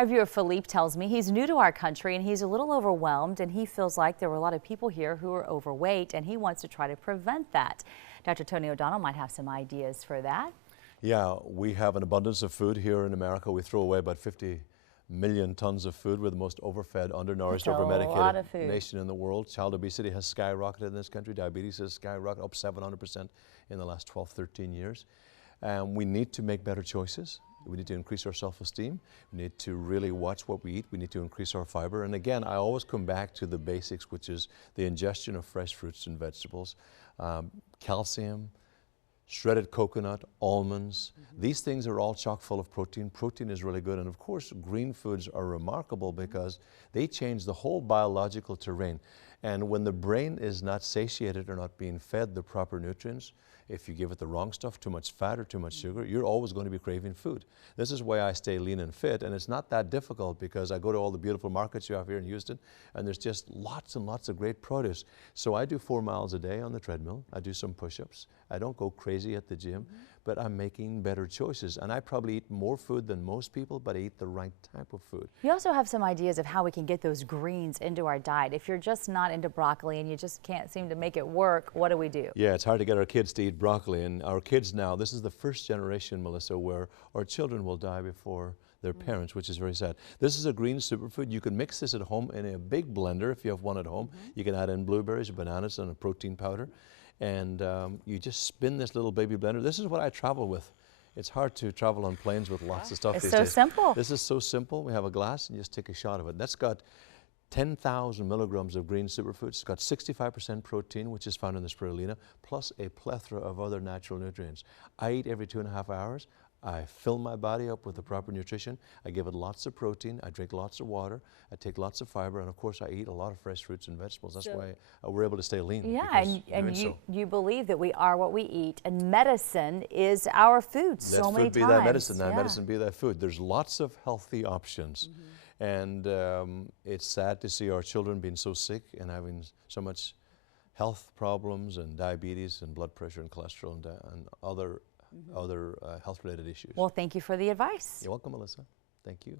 Our viewer Philippe tells me he's new to our country and he's a little overwhelmed, and he feels like there were a lot of people here who are overweight and he wants to try to prevent that. Dr. Tony O'Donnell might have some ideas for that. Yeah, we have an abundance of food here in America. We throw away about 50 million tons of food. We're the most overfed, undernourished, overmedicated nation in the world. Child obesity has skyrocketed in this country. Diabetes has skyrocketed up 700% in the last 12, 13 years. We need to make better choices. We need to increase our self-esteem. We need to really watch what we eat. We need to increase our fiber. And again, I always come back to the basics, which is the ingestion of fresh fruits and vegetables, calcium, shredded coconut, almonds. These things are all chock full of protein. Protein is really good. And of course, green foods are remarkable because they change the whole biological terrain. And when the brain is not satiated or not being fed the proper nutrients, if you give it the wrong stuff, too much fat or too much sugar, you're always going to be craving food. This is why I stay lean and fit, and it's not that difficult because I go to all the beautiful markets you have here in Houston, and there's just lots and lots of great produce. So I do 4 miles a day on the treadmill. I do some push-ups. I don't go crazy at the gym, but I'm making better choices. And I probably eat more food than most people, but I eat the right type of food. You also have some ideas of how we can get those greens into our diet. If you're just not into broccoli and you just can't seem to make it work, what do we do? Yeah, it's hard to get our kids to eat broccoli. And our kids now, this is the first generation, Melissa, where our children will die before their parents, which is very sad. This is a green superfood. You can mix this at home in a big blender if you have one at home. You can add in blueberries, bananas, and a protein powder. And you just spin this little baby blender. This is what I travel with. It's hard to travel on planes with lots of stuff these days. It's so simple. This is so simple. We have a glass and you just take a shot of it. That's got 10,000 milligrams of green superfoods. It's got 65% protein, which is found in the spirulina, plus a plethora of other natural nutrients. I eat every 2.5 hours. I fill my body up with the proper nutrition. I give it lots of protein. I drink lots of water. I take lots of fiber. And of course, I eat a lot of fresh fruits and vegetables. That's why we're able to stay lean. Yeah, and you believe that we are what we eat. And medicine is our food so many times. Let food be thy medicine, thy medicine be thy food. There's lots of healthy options. And it's sad to see our children being so sick and having so much health problems and diabetes and blood pressure and cholesterol and other health-related issues. Well, thank you for the advice. You're welcome, Melissa. Thank you.